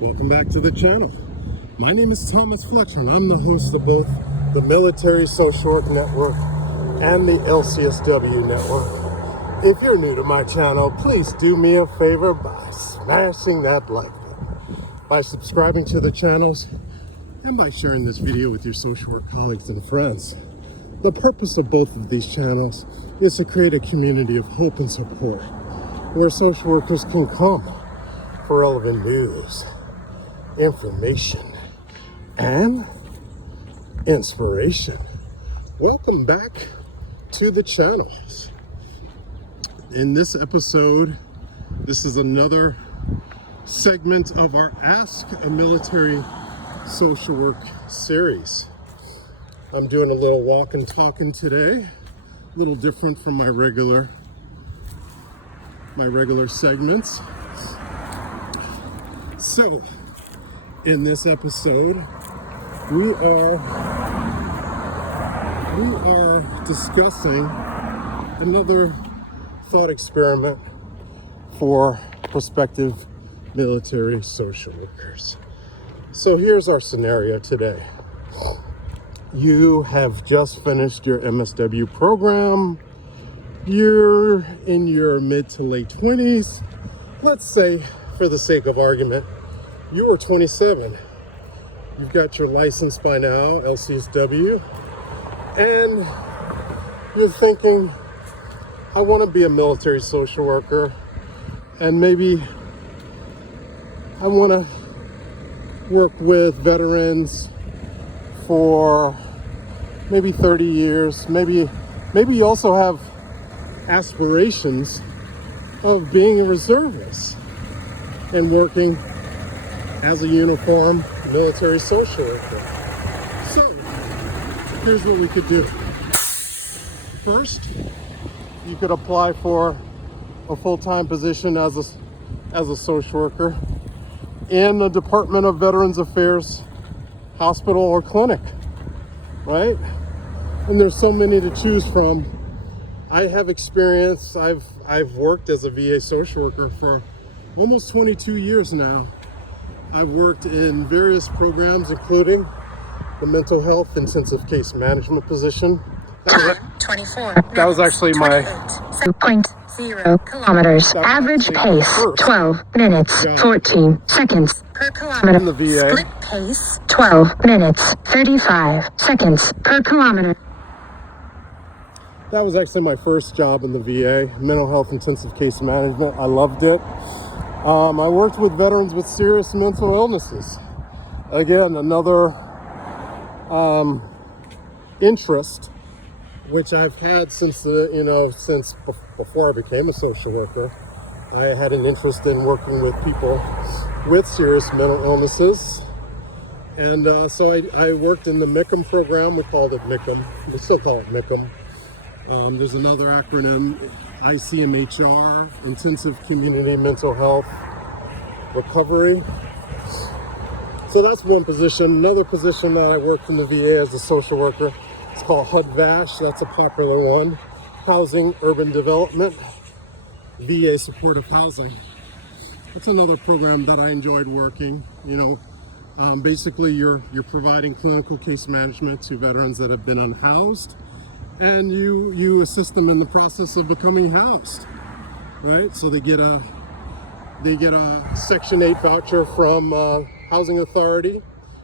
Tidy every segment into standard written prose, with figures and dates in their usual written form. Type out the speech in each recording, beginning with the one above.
Welcome back to the channel. My name is Thomas Fletcher and I'm the host of both the Military Social Work Network and the LCSW Network. If you're new to my channel, please do me a favor by smashing that like button, by subscribing to the channels, and by sharing this video with your social work colleagues and friends. The purpose of both of these channels is to create a community of hope and support where social workers can come for relevant news, information, and inspiration. Welcome back to the channels. In this episode, this is another segment of our Ask a Military Social Work series. I'm doing a little walk and talking today, a little different from my regular segments. So, in this episode, we are discussing another thought experiment for prospective military social workers. So here's our scenario today. You have just finished your MSW program. You're in your mid to late 20s. Let's say, for the sake of argument, you are 27. You've got your license by now, LCSW, and you're thinking, I want to be a military social worker, and maybe I want to work with veterans for maybe 30 years. Maybe you also have aspirations of being a reservist and working as a uniformed military social worker. So, here's what we could do. First, you could apply for a full-time position as a social worker in the Department of Veterans Affairs hospital or clinic, right? And there's so many to choose from. I have experience. I've worked as a VA social worker for almost 22 years now. I've worked in various programs, including the mental health intensive case management position. That was actually my 0.0 kilometers. Average pace 12 minutes 14 seconds per kilometer. in the VA. Split pace 12 minutes 35 seconds per kilometer. That was actually my first job in the VA, mental health intensive case management. I loved it. I worked with veterans with serious mental illnesses. Again, another interest which I've had since before I became a social worker. I had an interest in working with people with serious mental illnesses. And so I worked in the MICM program. We called it MICM. We still call it MICM. There's another acronym, ICMHR, Intensive Community Mental Health Recovery. So that's one position. Another position that I worked in the VA as a social worker, it's called HUD-VASH. That's a popular one. Housing Urban Development, VA Supportive Housing. That's another program that I enjoyed working. Basically you're providing clinical case management to veterans that have been unhoused, and you assist them in the process of becoming housed, right? So they get a Section 8 voucher from Housing Authority,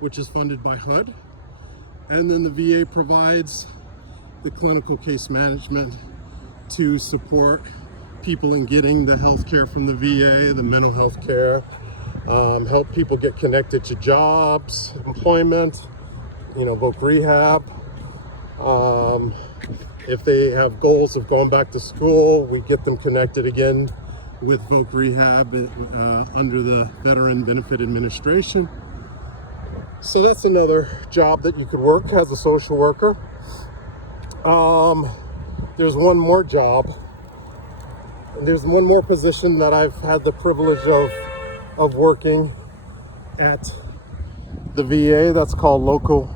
which is funded by HUD, and then the VA provides the clinical case management to support people in getting the health care from the VA, the mental health care, help people get connected to jobs, employment, voc rehab. If they have goals of going back to school, we get them connected again with voc rehab under the Veteran Benefit Administration. So that's another job that you could work as a social worker. There's one more job. There's one more position that I've had the privilege of working at the VA. That's called Local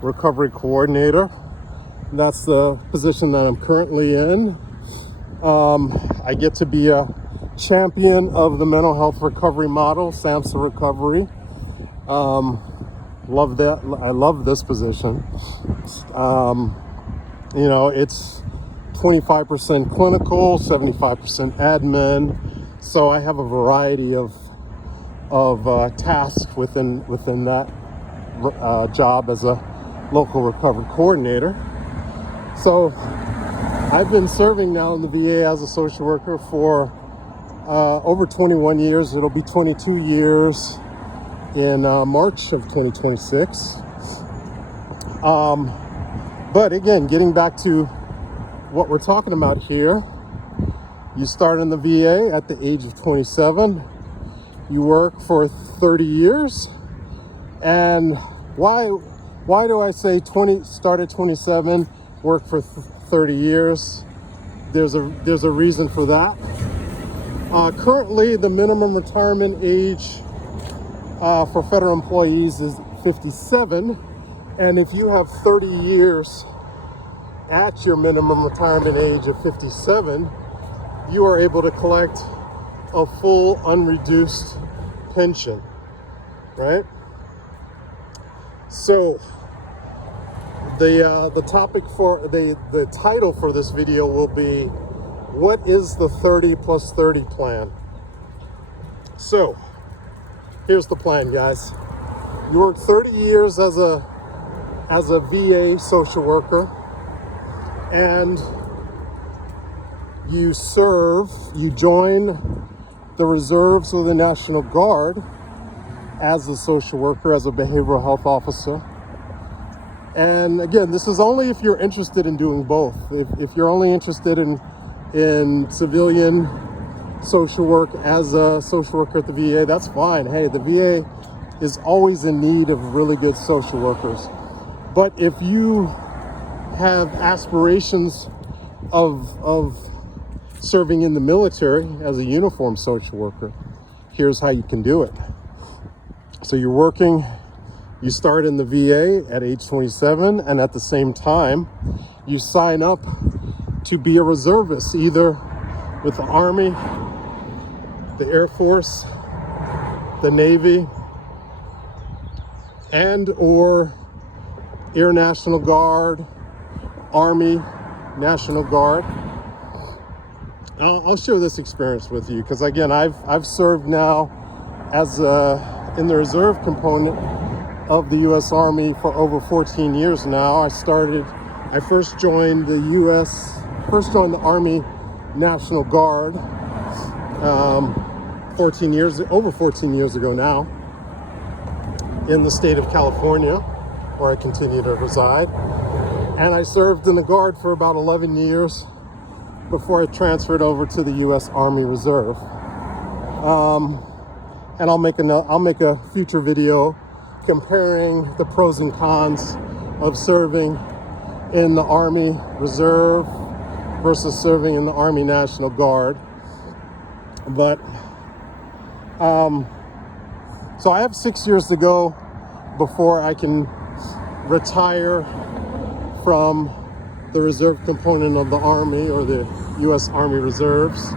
Recovery Coordinator. That's the position that I'm currently in. I get to be a champion of the mental health recovery model, SAMHSA recovery. Love that. I love this position. You know, it's 25% clinical, 75% admin. So I have a variety of tasks within that job as a local recovery coordinator. So I've been serving now in the VA as a social worker for over 21 years. It'll be 22 years in March of 2026. But again, getting back to what we're talking about here, you start in the VA at the age of 27. You work for 30 years. And why do I say start at 27, work for 30 years? There's a reason for that. Currently, the minimum retirement age for federal employees is 57. And if you have 30 years at your minimum retirement age of 57, you are able to collect a full unreduced pension, right? So the topic for the title for this video will be, what is the 30 plus 30 plan? So here's the plan, guys. You work 30 years as a VA social worker, and you join the reserves of the National Guard as a social worker, as a behavioral health officer. And again, this is only if you're interested in doing both. If you're only interested in civilian social work as a social worker at the VA, that's fine. Hey, the VA is always in need of really good social workers. But if you have aspirations of serving in the military as a uniformed social worker, here's how you can do it. So you're working, you start in the VA at age 27, and at the same time, you sign up to be a reservist, either with the Army, the Air Force, the Navy, and or Air National Guard, Army National Guard. I'll share this experience with you because, again, I've served now as in the reserve component of the U.S. Army for over 14 years now. I first joined the Army National Guard over 14 years ago now, in the state of California, where I continue to reside. And I served in the Guard for about 11 years before I transferred over to the U.S. Army Reserve. And I'll make a future video comparing the pros and cons of serving in the Army Reserve versus serving in the Army National Guard. But so I have 6 years to go before I can retire from the reserve component of the Army, or the U.S. Army Reserves.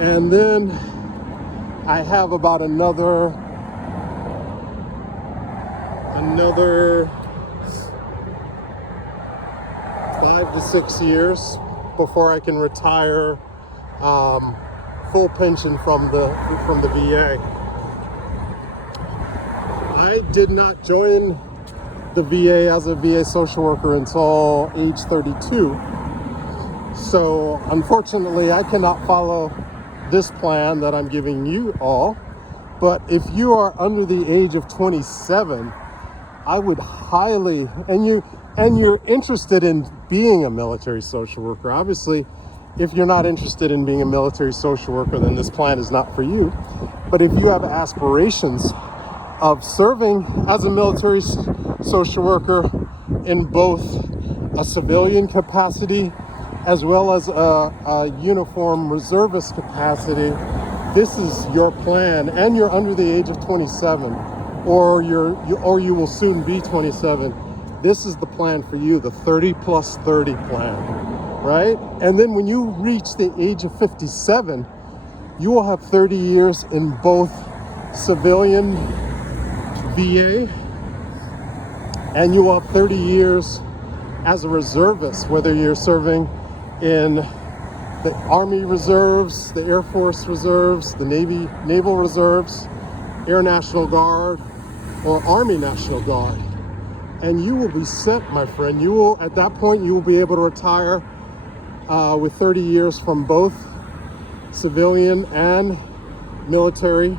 And then I have about another 5 to 6 years before I can retire full pension from the VA. I did not join the VA as a VA social worker until age 32. So unfortunately, I cannot follow this plan that I'm giving you all. But if you are under the age of 27, I would highly, and you're interested in being a military social worker. Obviously, if you're not interested in being a military social worker, then this plan is not for you. But if you have aspirations of serving as a military social worker in both a civilian capacity as well as a uniform reservist capacity, this is your plan. And you're under the age of 27, or you will soon be 27. This is the plan for you, the 30 plus 30 plan, right? And then when you reach the age of 57, you will have 30 years in both civilian VA, and you will have 30 years as a reservist, whether you're serving in the Army Reserves, the Air Force Reserves, the Naval Reserves, Air National Guard, or Army National Guard. And you will be set, my friend. You will, at that point, you will be able to retire with 30 years from both civilian and military,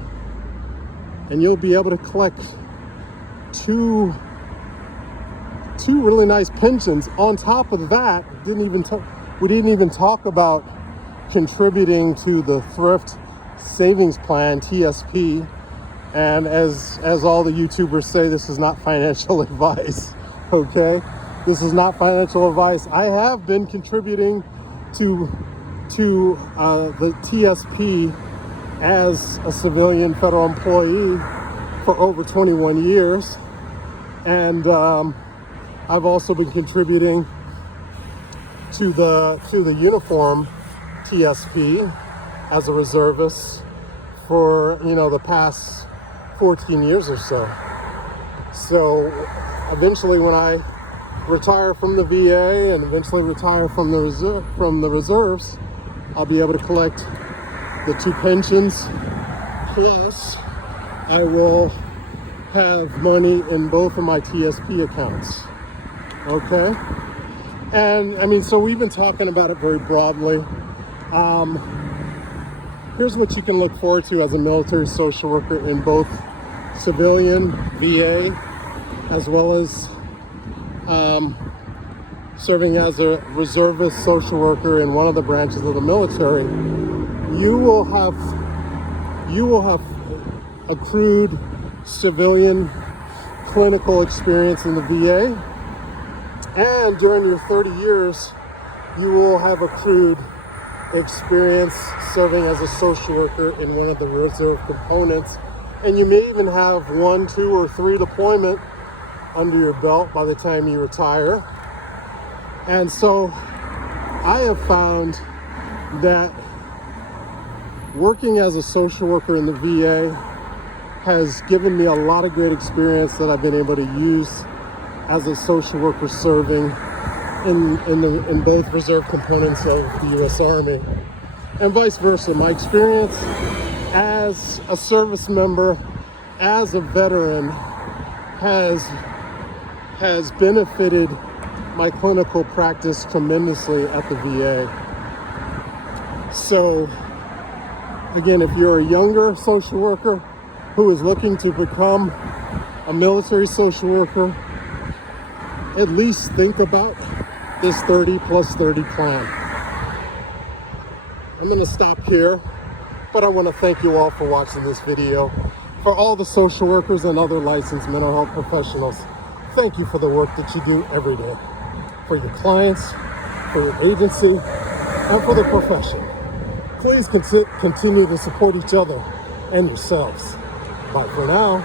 and you'll be able to collect two really nice pensions. On top of that, we didn't even talk about contributing to the Thrift Savings Plan, TSP. And as all the YouTubers say, this is not financial advice, okay? This is not financial advice. I have been contributing to the TSP as a civilian federal employee for over 21 years. And I've also been contributing to the uniform TSP as a reservist for, the past 14 years or so. So eventually, when I retire from the VA and eventually retire from the reserves, I'll be able to collect the two pensions, plus I will have money in both of my TSP accounts. Okay? And I mean, so we've been talking about it very broadly. Here's what you can look forward to as a military social worker in both civilian VA, as well as serving as a reservist social worker in one of the branches of the military. You will have accrued civilian clinical experience in the VA, and during your 30 years, you will have accrued experience serving as a social worker in one of the reserve components, and you may even have 1, 2, or 3 deployment under your belt by the time you retire. And so I have found that working as a social worker in the VA has given me a lot of great experience that I've been able to use as a social worker serving in both reserve components of the U.S. Army, and vice versa. My experience as a service member, as a veteran, has benefited my clinical practice tremendously at the VA. So again, if you're a younger social worker who is looking to become a military social worker, at least think about this 30 plus 30 plan. I'm going to stop here, but I want to thank you all for watching this video. For all the social workers and other licensed mental health professionals, thank you for the work that you do every day. For your clients, for your agency, and for the profession. Please continue to support each other and yourselves. Bye for now.